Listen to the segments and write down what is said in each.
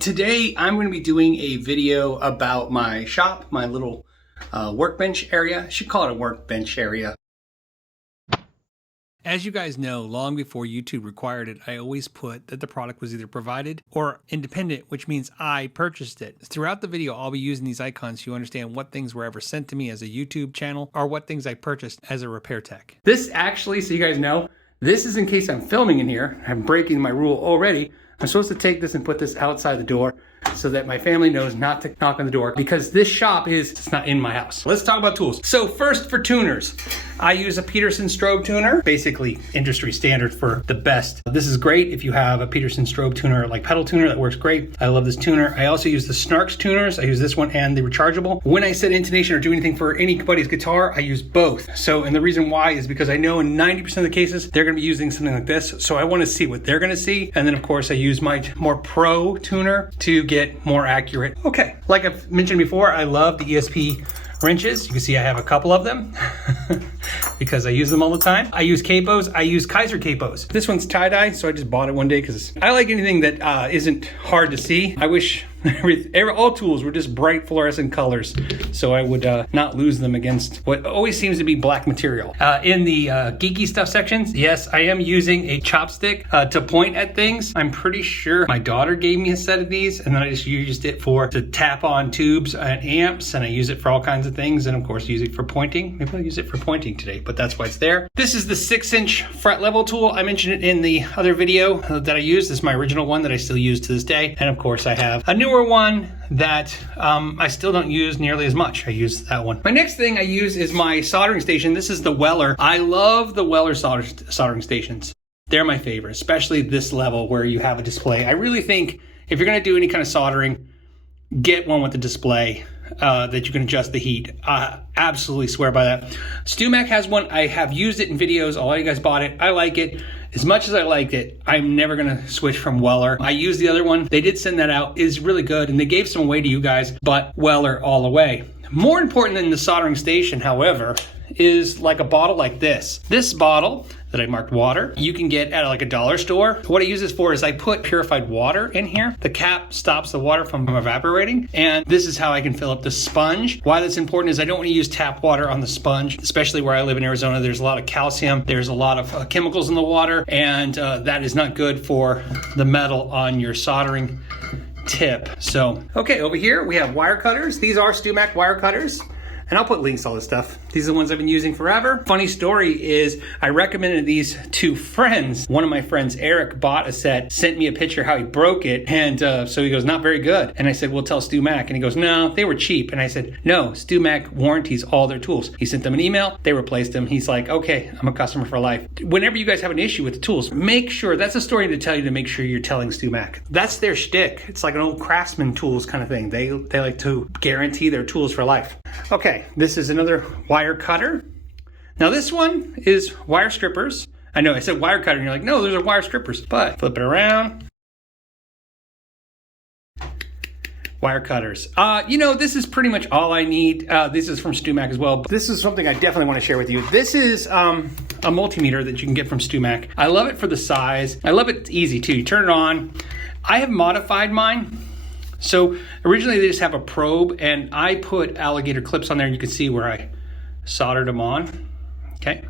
Today I'm going to be doing a video about my shop, my little workbench area. I should call it a workbench area. As you guys know, long before YouTube required it, I always put that the product was either provided or independent, which means I purchased it. Throughout the video, I'll be using these icons so you understand what things were ever sent to me as a YouTube channel or what things I purchased as a repair tech. This actually, so you guys know, this is in case I'm filming in here. I'm breaking my rule already. I'm supposed to take this and put this outside the door so that my family knows not to knock on the door because this shop it's not in my house. Let's talk about tools. So first, for tuners, I use a Peterson Strobe tuner, basically industry standard for the best. This is great if you have a Peterson Strobe tuner, like pedal tuner, that works great. I love this tuner. I also use the Snarks tuners. I use this one and the rechargeable. When I set intonation or do anything for anybody's guitar, I use both. So, and the reason why is because I know in 90% of the cases, they're gonna be using something like this. So I wanna see what they're gonna see. And then of course I use my more pro tuner to get more accurate. Okay, like I've mentioned before, I love the ESP wrenches. You can see I have a couple of them because I use them all the time. I use capos. I use Kaiser capos. This one's tie-dye, so I just bought it one day because I like anything that isn't hard to see. I wish all tools were just bright fluorescent colors so I would not lose them against what always seems to be black material. In the geeky stuff sections, yes, I am using a chopstick to point at things. I'm pretty sure my daughter gave me a set of these and then I just used it to tap on tubes and amps, and I use it for all kinds of things, and of course use it for pointing. Maybe I'll use it for pointing today, but that's why it's there. This is the 6-inch fret level tool. I mentioned it in the other video that I used. This is my original one that I still use to this day, and of course I have a newer one that I still don't use nearly as much. I use that one. My next thing I use is my soldering station. This is the Weller. I love the Weller soldering stations. They're my favorite, especially this level where you have a display. I really think if you're gonna do any kind of soldering, get one with the display that you can adjust the heat. Absolutely swear by that. Stumac has one. I have used it in videos. A lot of you guys bought it. I like it. As much as I liked it, I'm never gonna switch from Weller. I used the other one. They did send that out. It's really good, and they gave some away to you guys, but Weller all the way. More important than the soldering station, however, is like a bottle like this. This bottle that I marked water, you can get at like a dollar store. What I use this for is I put purified water in here. The cap stops the water from evaporating, and this is how I can fill up the sponge. Why that's important is I don't want to use tap water on the sponge, especially where I live in Arizona. There's a lot of calcium, there's a lot of chemicals in the water, and that is not good for the metal on your soldering tip. So, okay, over here we have wire cutters. These are Stumac wire cutters. And I'll put links to all this stuff. These are the ones I've been using forever. Funny story is I recommended these to friends. One of my friends, Eric, bought a set, sent me a picture how he broke it. And so he goes, not very good. And I said, well, tell Stumac. And he goes, no, they were cheap. And I said, no, Stumac warranties all their tools. He sent them an email. They replaced them. He's like, okay, I'm a customer for life. Whenever you guys have an issue with the tools, make sure, that's a story to tell you to make sure you're telling Stumac. That's their shtick. It's like an old Craftsman tools kind of thing. They like to guarantee their tools for life. Okay, this is another wire cutter. Now this one is wire strippers. I know I said wire cutter and you're like, no, those are wire strippers. But flip it around. Wire cutters. You know, this is pretty much all I need. This is from Stumac as well. This is something I definitely want to share with you. This is a multimeter that you can get from Stumac. I love it for the size. I love it, it's easy too. You turn it on. I have modified mine. So originally they just have a probe, and I put alligator clips on there, and you can see where I soldered them on. Okay,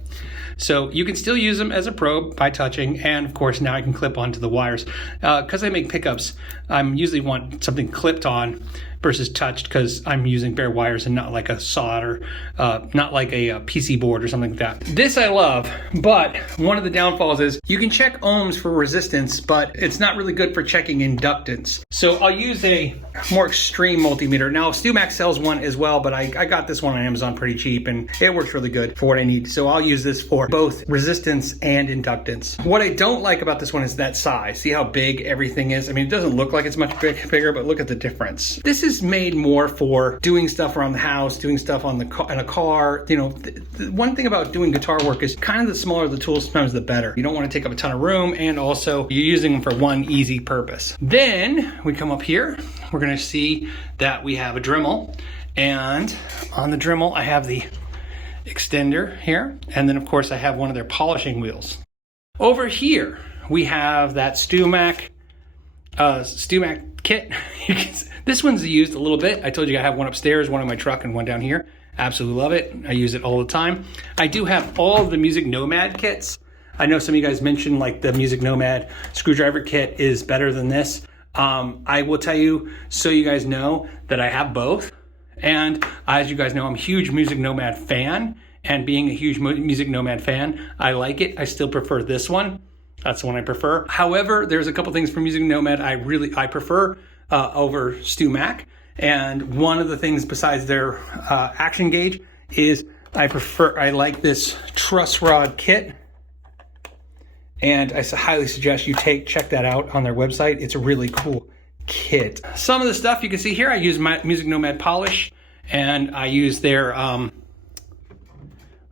so you can still use them as a probe by touching, and of course now I can clip onto the wires. Because I make pickups, I usually want something clipped on versus touched because I'm using bare wires and not like a solder, not like a PC board or something like that. This I love, but one of the downfalls is you can check ohms for resistance, but it's not really good for checking inductance. So I'll use a more extreme multimeter. Now Stumac sells one as well, but I got this one on Amazon pretty cheap and it works really good for what I need. So I'll use this for both resistance and inductance. What I don't like about this one is that size. See how big everything is? I mean, it doesn't look like it's much bigger, but look at the difference. This is made more for doing stuff around the house, doing stuff on in a car. You know, the one thing about doing guitar work is kind of the smaller the tool, sometimes the better. You don't want to take up a ton of room, and also you're using them for one easy purpose. Then we come up here, we're gonna see that we have a Dremel, and on the Dremel I have the extender here, and then of course I have one of their polishing wheels. Over here we have that Stumac Stumac Kit. This one's used a little bit. I told you I have one upstairs, one in my truck, and one down here. Absolutely love it. I use it all the time. I do have all of the Music Nomad kits. I know some of you guys mentioned like the Music Nomad screwdriver kit is better than this. I will tell you, so you guys know, that I have both. And as you guys know, I'm a huge Music Nomad fan. And being a huge Music Nomad fan, I like it. I still prefer this one. That's the one I prefer. However, there's a couple things from Music Nomad I prefer over Stumac. And one of the things besides their action gauge is I like this Truss Rod Kit. And I highly suggest you check that out on their website. It's a really cool kit. Some of the stuff you can see here, I use my Music Nomad polish, and I use their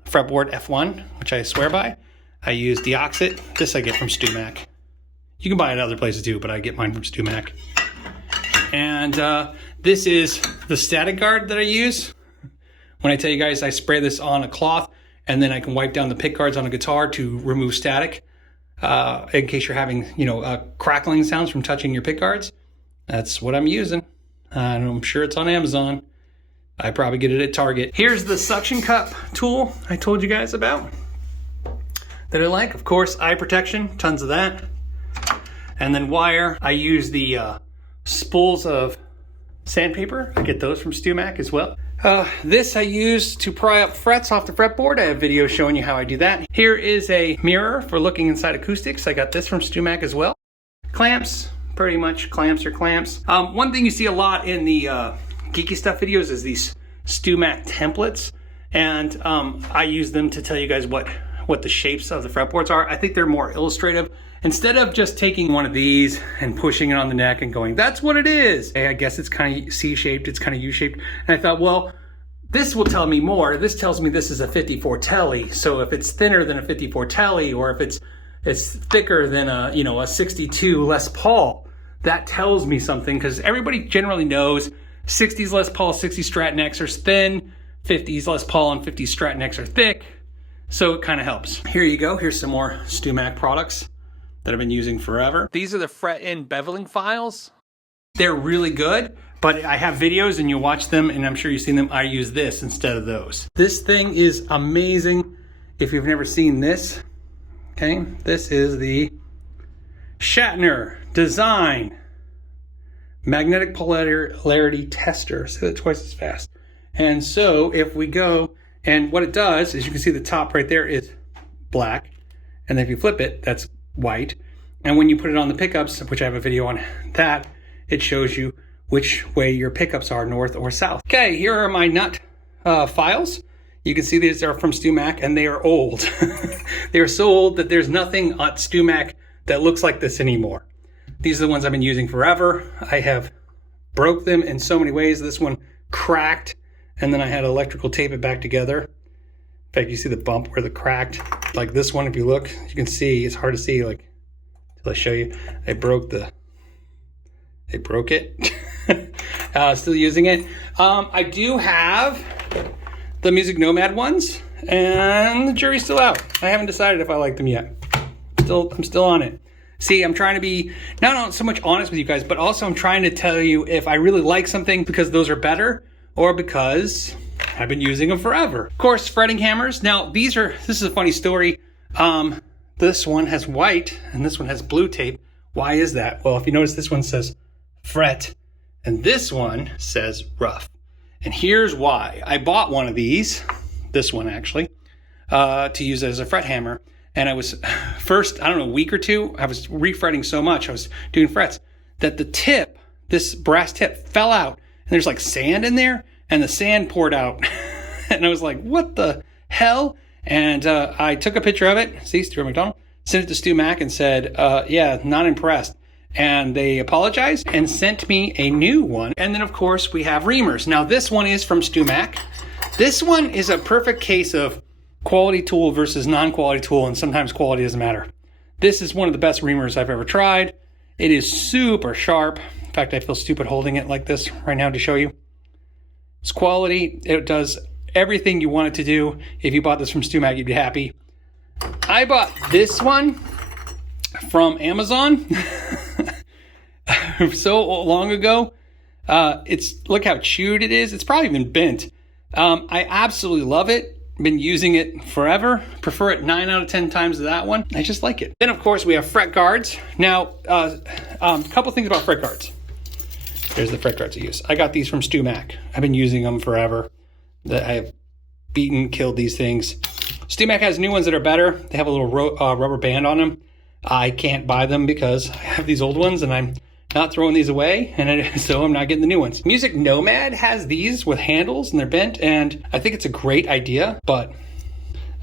fretboard F1, which I swear by. I use Deoxit. This I get from Stumac. You can buy it at other places too, but I get mine from Stumac. And this is the static guard that I use. When I tell you guys I spray this on a cloth, and then I can wipe down the pick guards on a guitar to remove static. In case you're having, crackling sounds from touching your pick guards. That's what I'm using. I'm sure it's on Amazon. I probably get it at Target. Here's the suction cup tool I told you guys about that I like. Of course, eye protection, tons of that. And then wire, I use the spools of sandpaper. I get those from Stumac as well. This I use to pry up frets off the fretboard. I have videos showing you how I do that. Here is a mirror for looking inside acoustics. I got this from Stumac as well. Clamps, pretty much clamps are clamps. One thing you see a lot in the geeky stuff videos is these Stumac templates. And I use them to tell you guys what the shapes of the fretboards are. I think they're more illustrative. Instead of just taking one of these and pushing it on the neck and going, that's what it is. Hey, I guess it's kind of C-shaped, it's kind of U-shaped. And I thought, well, this will tell me more. This tells me this is a 54 telly. So if it's thinner than a 54 telly, or if it's thicker than a 62 Les Paul, that tells me something, because everybody generally knows 60s Les Paul, 60 Strat necks are thin, 50s Les Paul and 50s Strat necks are thick. So it kind of helps. Here you go. Here's some more Stumac products that I've been using forever. These are the fret-in beveling files. They're really good, but I have videos and you'll watch them, and I'm sure you've seen them. I use this instead of those. This thing is amazing. If you've never seen this, okay, this is the Shatner Design Magnetic Polarity Tester. Say that twice as fast. And so if we go, and what it does is, you can see the top right there is black, and then if you flip it, that's white. And when you put it on the pickups, which I have a video on that, it shows you which way your pickups are, north or south. Okay, here are my nut files. You can see these are from Stumac, and they are old. They are so old that there's nothing at Stumac that looks like this anymore. These are the ones I've been using forever. I have broke them in so many ways. This one cracked, and then I had to electrical tape it back together. In fact, you see the bump where the cracked. Like this one, if you look, you can see, it's hard to see, like, until I show you. I broke it. Still using it. I do have the Music Nomad ones, and the jury's still out. I haven't decided if I like them yet. I'm still on it. See, I'm trying to be not so much honest with you guys, but also I'm trying to tell you if I really like something because those are better, or because I've been using them forever. Of course, fretting hammers. Now, this is a funny story. This one has white and this one has blue tape. Why is that? Well, if you notice, this one says fret and this one says rough. And here's why. I bought one of these, this one actually, to use as a fret hammer. And I was first, I don't know, a week or two, I was refretting so much, I was doing frets, that the tip, this brass tip, fell out. And there's like sand in there, and the sand poured out. And I was like, what the hell? And I took a picture of it, see, Stuart McDonald, sent it to Stumac and said, yeah, not impressed. And they apologized and sent me a new one. And then, of course, we have Reamers. Now, this one is from Stumac. This one is a perfect case of quality tool versus non-quality tool, and sometimes quality doesn't matter. This is one of the best Reamers I've ever tried. It is super sharp. In fact, I feel stupid holding it like this right now to show you. It's quality. It does everything you want it to do. If you bought this from Stumac, you'd be happy. I bought this one from Amazon. so long ago. Look how chewed it is. It's probably been bent. I absolutely love it. Been using it forever. Prefer it 9 out of 10 times to that one. I just like it. Then of course we have fret guards. Now, a couple things about fret guards. There's the fret guards I use. I got these from Stumac. I've been using them forever. I have beaten, killed these things. Stumac has new ones that are better. They have a little rubber band on them. I can't buy them because I have these old ones and I'm not throwing these away, and so I'm not getting the new ones. Music Nomad has these with handles and they're bent, and I think it's a great idea, but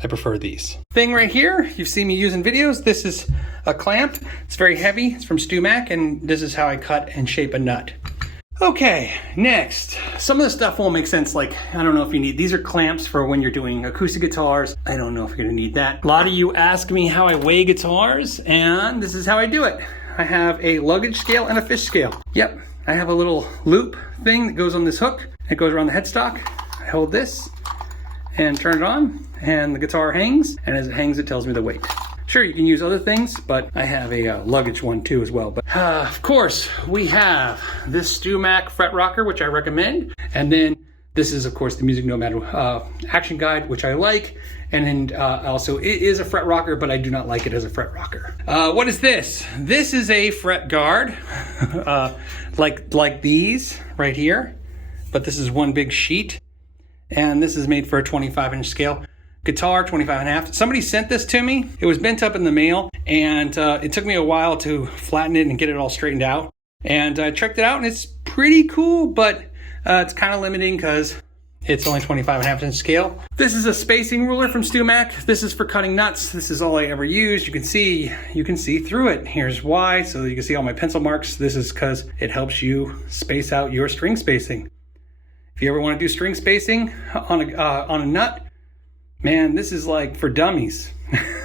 I prefer these. Thing right here, you've seen me use in videos. This is a clamp. It's very heavy. It's from Stumac, and this is how I cut and shape a nut. Okay, next. Some of the stuff won't make sense, like, I don't know if you need, these are clamps for when you're doing acoustic guitars. I don't know if you're gonna need that. A lot of you ask me how I weigh guitars, and this is how I do it. I have a luggage scale and a fish scale. Yep, I have a little loop thing that goes on this hook. It goes around the headstock. I hold this and turn it on, and the guitar hangs, and as it hangs, it tells me the weight. Sure, you can use other things, but I have a luggage one too as well. But of course, we have this Stumac fret rocker, which I recommend, and then this is, of course, the Music Nomad action guide, which I like. And then also, it is a fret rocker, but I do not like it as a fret rocker. What is this? This is a fret guard, like these right here. But this is one big sheet. And this is made for a 25-inch scale. Guitar, 25.5. Somebody sent this to me. It was bent up in the mail. And it took me a while to flatten it and get it all straightened out. And I checked it out, and it's pretty cool, but it's kind of limiting because it's only 25.5-inch scale. This is a spacing ruler from Stumac. This is for cutting nuts. This is all I ever used. You can see through it. Here's why. So you can see all my pencil marks. This is because it helps you space out your string spacing. If you ever want to do string spacing on a nut, man, this is like for dummies.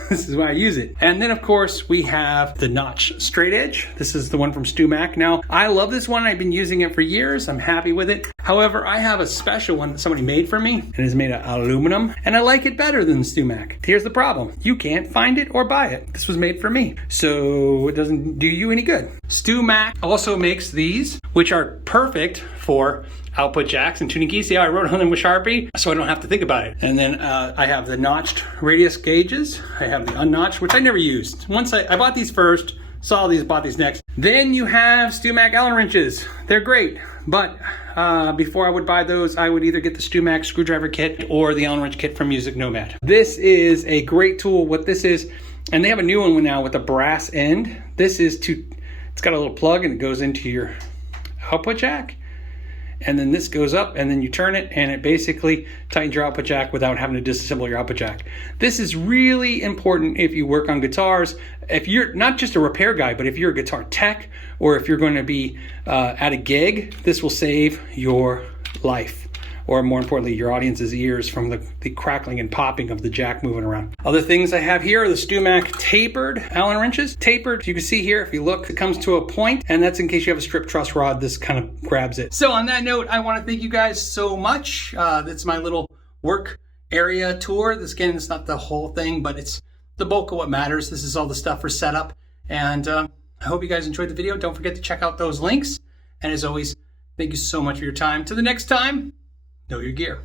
This is why I use it. And then of course we have the notch straight edge. This is the one from Stumac. Now, I love this one. I've been using it for years. I'm happy with it. However, I have a special one that somebody made for me, and it's made of aluminum, and I like it better than the Stumac. Here's the problem. You can't find it or buy it. This was made for me, so it doesn't do you any good. Stumac also makes these, which are perfect for output jacks and tuning keys. See how I wrote on them with Sharpie? So I don't have to think about it. And then I have the notched radius gauges. I have the unnotched, which I never used. Once I bought these first, saw these, bought these next. Then you have Stumac Allen wrenches. They're great, but before I would buy those, I would either get the Stumac screwdriver kit or the Allen wrench kit from Music Nomad. This is a great tool. What this is, and they have a new one now with a brass end. This is it's got a little plug and it goes into your output jack. And then this goes up and then you turn it and it basically tightens your output jack without having to disassemble your output jack. This is really important if you work on guitars. If you're not just a repair guy, but if you're a guitar tech or if you're going to be at a gig, this will save your life. Or more importantly, your audience's ears from the crackling and popping of the jack moving around. Other things I have here are the Stumac tapered Allen wrenches. Tapered, you can see here, if you look, it comes to a point, and that's in case you have a strip truss rod, this kind of grabs it. So on that note, I want to thank you guys so much. That's my little work area tour. This, again, it's not the whole thing, but it's the bulk of what matters. This is all the stuff for setup. And I hope you guys enjoyed the video. Don't forget to check out those links. And as always, thank you so much for your time. Till the next time, know your gear.